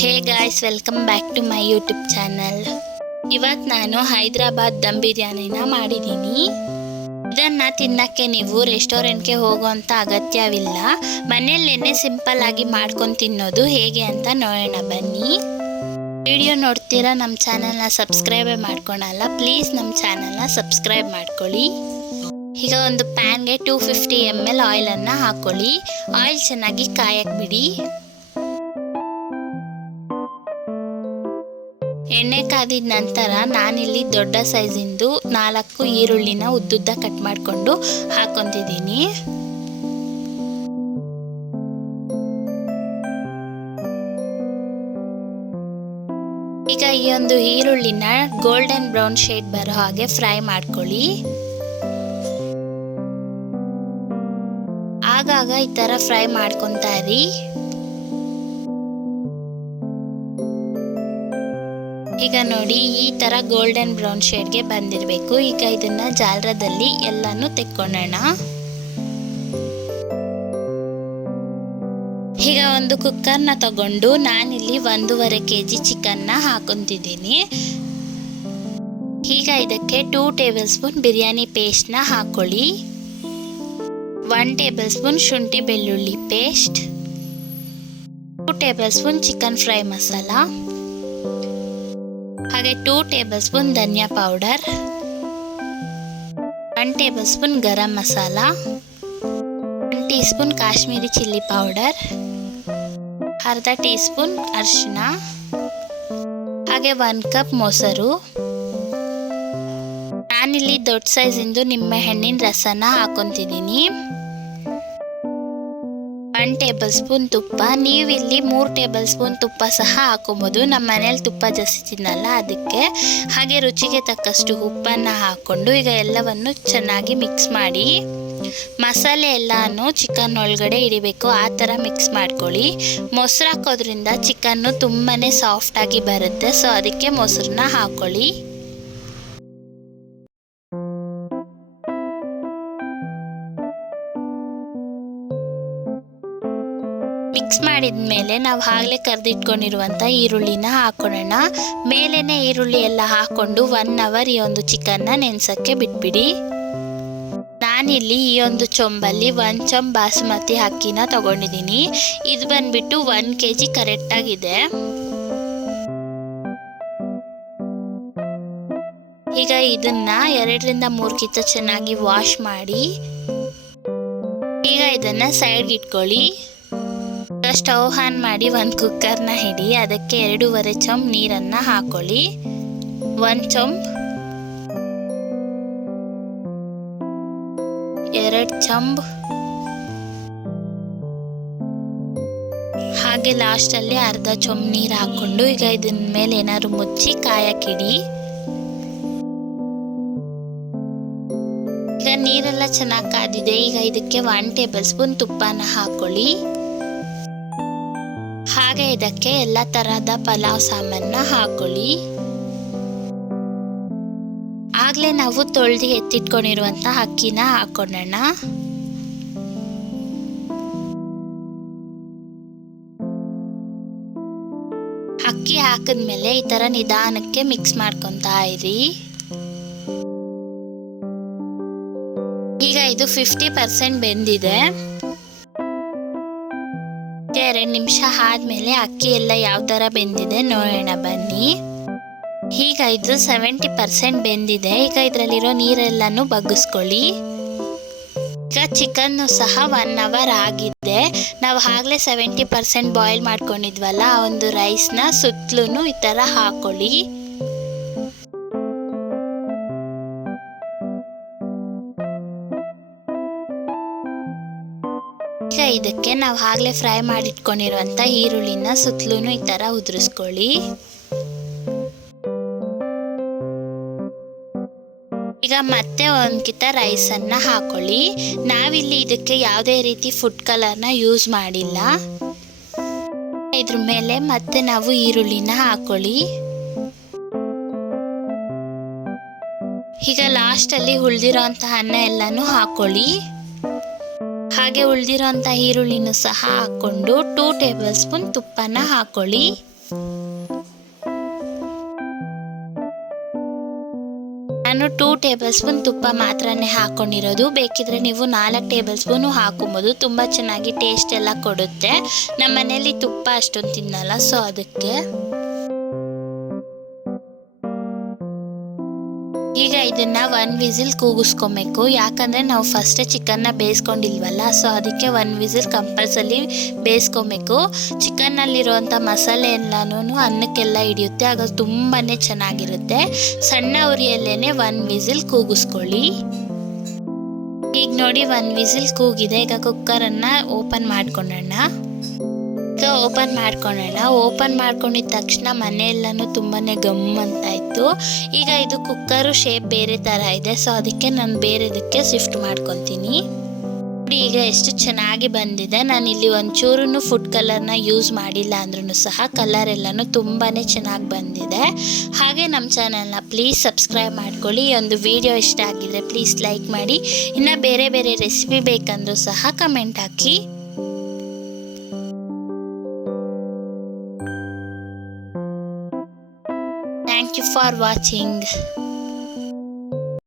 Hey guys, welcome back to my YouTube channel. ಇವತ್ತು ನಾನು ಹೈದರಾಬಾದ್ ದಮ್ ಬಿರಿಯಾನಿನ ಮಾಡಿದ್ದೀನಿ. ಇದನ್ನು ತಿನ್ನಕ್ಕೆ ನೀವು ರೆಸ್ಟೋರೆಂಟ್ಗೆ ಹೋಗೋವಂಥ ಅಗತ್ಯವಿಲ್ಲ. ಮನೆಯಲ್ಲೇ ಸಿಂಪಲ್ ಆಗಿ ಮಾಡ್ಕೊಂಡು ತಿನ್ನೋದು ಹೇಗೆ ಅಂತ ನೋಡೋಣ ಬನ್ನಿ. ವಿಡಿಯೋ ನೋಡ್ತೀರಾ ನಮ್ಮ ಚಾನಲ್ನ ಸಬ್ಸ್ಕ್ರೈಬೇ ಮಾಡ್ಕೊಳಲ್ಲ, ಪ್ಲೀಸ್ ನಮ್ಮ ಚಾನಲ್ನ ಸಬ್ಸ್ಕ್ರೈಬ್ ಮಾಡ್ಕೊಳ್ಳಿ. ಈಗ ಒಂದು ಪ್ಯಾನ್ಗೆ 250 ml ಆಯಿಲನ್ನು ಹಾಕ್ಕೊಳ್ಳಿ. ಆಯಿಲ್ ಚೆನ್ನಾಗಿ ಕಾಯಕ್ಕೆ ಬಿಡಿ. ಎಣ್ಣೆ ಕಾದಿದ ನಂತರ ನಾನಿಲ್ಲಿ ದೊಡ್ಡ ಸೈಜಿಂದು 4 ಈರುಳ್ಳಿನ ಉದ್ದುದ್ದ ಕಟ್ ಮಾಡಿಕೊಂಡು ಹಾಕೊಂತಿದ್ದೀನಿ. ಈಗ ಈ ಒಂದು ಈರುಳ್ಳಿನ ಗೋಲ್ಡನ್ ಬ್ರೌನ್ ಶೇಡ್ ಬರೋ ಹಾಗೆ ಫ್ರೈ ಮಾಡ್ಕೊಳ್ಳಿ. ಆಗಾಗ ಈ ತರ ಫ್ರೈ ಮಾಡ್ಕೊಂತಾ ಇರಿ. ಈಗ ನೋಡಿ, ಈ ತರ ಗೋಲ್ಡನ್ ಬ್ರೌನ್ ಶೇಡ್ಗೆ ಬಂದಿರಬೇಕು. ಈಗ ಇದನ್ನ ಜಾಲರದಲ್ಲಿ ಎಲ್ಲಾನು ತೆಕ್ಕೊಳ್ಳೋಣ. ಈಗ ಒಂದು ಕುಕ್ಕರ್ನ ತಗೊಂಡು ನಾನಿಲ್ಲಿ 1.5 kg ಚಿಕನ್ನ ಹಾಕೊಂತಿದ್ದೀನಿ. ಈಗ ಇದಕ್ಕೆ 2 ಟೇಬಲ್ ಸ್ಪೂನ್ ಬಿರಿಯಾನಿ ಪೇಸ್ಟ್ನ ಹಾಕೊಳ್ಳಿ. 1 ಟೇಬಲ್ ಸ್ಪೂನ್ ಶುಂಠಿ ಬೆಳ್ಳುಳ್ಳಿ paste, 2 table spoon chicken fry masala, ಹಾಗೆ 2 ಟೇಬಲ್ ಸ್ಪೂನ್ ಧನಿಯಾ powder, 1 tablespoon garam masala, 1 teaspoon Kashmiri chilli powder, ಅರ್ಧ ಟೀ ಸ್ಪೂನ್ ಅರಿಶಿನ, ಹಾಗೆ 1 ಕಪ್ ಮೊಸರು. ನಾನಿಲ್ಲಿ ದೊಡ್ಡ ಸೈಜಿಂದು ನಿಂಬೆ ಹಣ್ಣಿನ ರಸನ ಹಾಕೊಂತಿದ್ದೀನಿ. 1 ಟೇಬಲ್ ಸ್ಪೂನ್ ತುಪ್ಪ. ನೀವಿಲ್ಲಿ 3 ಟೇಬಲ್ ಸ್ಪೂನ್ ತುಪ್ಪ ಸಹ ಹಾಕೊಬೋದು. ನಮ್ಮ ಮನೇಲಿ ತುಪ್ಪ ಜಾಸ್ತಿ ತಿನ್ನಲ್ಲ, ಅದಕ್ಕೆ. ಹಾಗೆ ರುಚಿಗೆ ತಕ್ಕಷ್ಟು ಉಪ್ಪನ್ನು ಹಾಕ್ಕೊಂಡು ಈಗ ಎಲ್ಲವನ್ನು ಚೆನ್ನಾಗಿ ಮಿಕ್ಸ್ ಮಾಡಿ. ಮಸಾಲೆ ಎಲ್ಲಾನು ಚಿಕನ್ ಒಳಗಡೆ ಇಡಬೇಕು, ಆ ಥರ ಮಿಕ್ಸ್ ಮಾಡ್ಕೊಳ್ಳಿ. ಮೊಸರು ಹಾಕೋದ್ರಿಂದ ಚಿಕನ್ನು ತುಂಬಾ ಸಾಫ್ಟಾಗಿ ಬರುತ್ತೆ, ಸೊ ಅದಕ್ಕೆ ಮೊಸರನ್ನ ಹಾಕ್ಕೊಳ್ಳಿ. ಮಿಕ್ಸ್ ಮಾಡಿದ್ಮೇಲೆ ನಾವು ಆಗಲೇ ಕರೆದಿಟ್ಕೊಂಡಿರುವಂಥ ಈರುಳ್ಳಿನ ಹಾಕೊಳ್ಳೋಣ. ಮೇಲೇನೆ ಈರುಳ್ಳಿ ಎಲ್ಲ ಹಾಕ್ಕೊಂಡು 1 ಅವರ್ ಈ ಒಂದು ಚಿಕನ್ನ ನೆನೆಸೋಕ್ಕೆ ಬಿಟ್ಬಿಡಿ. ನಾನಿಲ್ಲಿ ಈ ಒಂದು ಚೊಂಬಲ್ಲಿ 1 ಚೊಂಬ್ ಬಾಸುಮತಿ ಅಕ್ಕಿನ ತಗೊಂಡಿದ್ದೀನಿ. ಇದು ಬಂದ್ಬಿಟ್ಟು 1 kg ಕರೆಕ್ಟಾಗಿದೆ. ಈಗ ಇದನ್ನ 2 ರಿಂದ 3 ಕಿತ್ತ ಚೆನ್ನಾಗಿ ವಾಶ್ ಮಾಡಿ ಈಗ ಇದನ್ನ ಸೈಡ್ಗೆ ಇಟ್ಕೊಳ್ಳಿ. ಸ್ಟವ್ ಆನ್ ಮಾಡಿ 1 ಕುಕ್ಕರ್ನ ಹಿಡಿ. ಅದಕ್ಕೆ 2.5 ಚೊಂಬ್ ನೀರನ್ನ ಹಾಕೊಳ್ಳಿ. 1 ಚೊಂಬ್, 2 ಚೊಂಬ್, ಹಾಗೆ ಲಾಸ್ಟಲ್ಲಿ ಅರ್ಧ ಚೊಂಬ್ ನೀರು ಹಾಕೊಂಡು ಈಗ ಇದನ್ನ ಮೇಲೆ ಏನಾದ್ರು ಮುಚ್ಚಿ ಕಾಯಕ್ಕಿಡಿ. ಈಗ ನೀರೆಲ್ಲ ಚೆನ್ನಾಗಿ ಕಾದಿದೆ. ಈಗ ಇದಕ್ಕೆ 1 ಟೇಬಲ್ ಸ್ಪೂನ್ ತುಪ್ಪನ ಹಾಕೊಳ್ಳಿ. ಹಾಗೆ ಇದಕ್ಕೆ ಎಲ್ಲ ತರಹದ ಪಲಾವ್ ಸಾಮಾನ ಹಾಕೊಳ್ಳಿ. ಆಗ್ಲೇ ನಾವು ತೊಳೆದು ಎತ್ತಿಟ್ಕೊಂಡಿರುವಂತ ಅಕ್ಕಿನ ಹಾಕೊಳ್ಳೋಣ. ಅಕ್ಕಿ ಹಾಕಿದ್ಮೇಲೆ ಈ ತರ ನಿಧಾನಕ್ಕೆ ಮಿಕ್ಸ್ ಮಾಡ್ಕೊಂತಾ ಇರಿ. ಈಗ ಇದು 50% ಬೆಂದಿದೆ. 2 ನಿಮಿಷ ಆದ್ಮೇಲೆ ಅಕ್ಕಿ ಎಲ್ಲ ಯಾವ ತರ ಬೆಂದಿದೆ ನೋಡೋಣ ಬನ್ನಿ. ಈಗ ಇದು 70% ಬೆಂದಿದೆ. ಈಗ ಇದರಲ್ಲಿರೋ ನೀರೆಲ್ಲಾನು ಬಗ್ಗಿಸ್ಕೊಳ್ಳಿ. ಈಗ ಚಿಕನ್ನು ಸಹ 1 ಅವರ್ ಆಗಿದೆ. ನಾವು ಆಗಲೇ 70% ಬಾಯ್ಲ್ ಮಾಡ್ಕೊಂಡಿದ್ವಲ್ಲ, ಆ ಒಂದು ರೈಸ್ನ ಸುತ್ತಲೂ ಈ ತರ ಹಾಕೊಳ್ಳಿ. ಈಗ ಇದಕ್ಕೆ ನಾವು ಆಗಲೇ ಫ್ರೈ ಮಾಡಿಟ್ಕೊಂಡಿರುವಂಥ ಈರುಳ್ಳಿನ ಸುತ್ತಲೂ ಈ ಥರ ಉದುರಿಸ್ಕೊಳ್ಳಿ. ಈಗ ಮತ್ತೆ 1 ಕಿತ್ತ ರೈಸನ್ನು ಹಾಕೊಳ್ಳಿ. ನಾವಿಲ್ಲಿ ಇದಕ್ಕೆ ಯಾವುದೇ ರೀತಿ ಫುಡ್ ಕಲರ್ನ ಯೂಸ್ ಮಾಡಿಲ್ಲ. ಇದ್ರ ಮೇಲೆ ಮತ್ತೆ ನಾವು ಈರುಳ್ಳಿನ ಹಾಕೊಳ್ಳಿ. ಈಗ ಲಾಸ್ಟಲ್ಲಿ ಉಳಿದಿರೋಂಥ ಅನ್ನ ಎಲ್ಲನೂ ಹಾಕೊಳ್ಳಿ. ಹಾಗೆ ಉಳಿದಿರೋಂಥ ಈರುಳ್ಳಿನೂ ಸಹ ಹಾಕ್ಕೊಂಡು 2 ಟೇಬಲ್ ಸ್ಪೂನ್ ತುಪ್ಪನ ಹಾಕೊಳ್ಳಿ. ನಾನು 2 ಟೇಬಲ್ ಸ್ಪೂನ್ ತುಪ್ಪ ಮಾತ್ರನೇ ಹಾಕೊಂಡಿರೋದು. ಬೇಕಿದ್ರೆ ನೀವು 4 ಟೇಬಲ್ ಸ್ಪೂನು ಹಾಕೊಬೋದು. ತುಂಬ ಚೆನ್ನಾಗಿ ಟೇಸ್ಟ್ ಎಲ್ಲ ಕೊಡುತ್ತೆ. ನಮ್ಮ ಮನೇಲಿ ತುಪ್ಪ ಅಷ್ಟೊಂದು ತಿನ್ನಲ್ಲ, ಸೊ ಅದಕ್ಕೆ. ಈಗ ಇದನ್ನ 1 ವಿಸಿಲ್ ಕೂಗಿಸ್ಕೊಬೇಕು. ಯಾಕಂದರೆ ನಾವು ಫಸ್ಟೇ ಚಿಕನ್ನ ಬೇಯಿಸ್ಕೊಂಡಿಲ್ವಲ್ಲ, ಸೊ ಅದಕ್ಕೆ 1 ವಿಸಿಲ್ ಕಂಪಲ್ಸರಿ ಬೇಯಿಸ್ಕೊಬೇಕು. ಚಿಕನ್ನಲ್ಲಿರುವಂಥ ಮಸಾಲೆ ಎಲ್ಲನೂ ಅನ್ನಕ್ಕೆಲ್ಲ ಹಿಡಿಯುತ್ತೆ, ಆಗ ತುಂಬಾ ಚೆನ್ನಾಗಿರುತ್ತೆ. ಸಣ್ಣ ಉರಿಯಲ್ಲೇ 1 ವಿಸಿಲ್ ಕೂಗಿಸ್ಕೊಳ್ಳಿ. ಈಗ ನೋಡಿ 1 ವಿಸಿಲ್ ಕೂಗಿದೆ. ಈಗ ಕುಕ್ಕರನ್ನು ಓಪನ್ ಮಾಡ್ಕೊಳ್ಳೋಣ. ಓಪನ್ ಮಾಡ್ಕೊಂಡಿದ ತಕ್ಷಣ ಮನೆಯೆಲ್ಲನೂ ತುಂಬಾ ಗಮ್ ಅಂತ ಇತ್ತು. ಈಗ ಇದು ಕುಕ್ಕರು ಶೇಪ್ ಬೇರೆ ಥರ ಇದೆ, ಸೊ ಅದಕ್ಕೆ ನಾನು ಬೇರೆದಕ್ಕೆ ಶಿಫ್ಟ್ ಮಾಡ್ಕೊತೀನಿ. ನೋಡಿ ಈಗ ಎಷ್ಟು ಚೆನ್ನಾಗಿ ಬಂದಿದೆ. ನಾನಿಲ್ಲಿ ಒಂಚೂರು ಫುಡ್ ಕಲರ್ನ ಯೂಸ್ ಮಾಡಿಲ್ಲ ಅಂದ್ರೂ ಸಹ ಕಲರ್ ಎಲ್ಲನೂ ತುಂಬಾ ಚೆನ್ನಾಗಿ ಬಂದಿದೆ. ಹಾಗೆ ನಮ್ಮ ಚಾನಲ್ನ ಪ್ಲೀಸ್ ಸಬ್ಸ್ಕ್ರೈಬ್ ಮಾಡ್ಕೊಳ್ಳಿ. ಈ ಒಂದು ವಿಡಿಯೋ ಇಷ್ಟ ಆಗಿದ್ರೆ ಪ್ಲೀಸ್ ಲೈಕ್ ಮಾಡಿ. ಇನ್ನು ಬೇರೆ ಬೇರೆ ರೆಸಿಪಿ ಬೇಕಂದ್ರೂ ಸಹ comment hockey. Thank you for watching.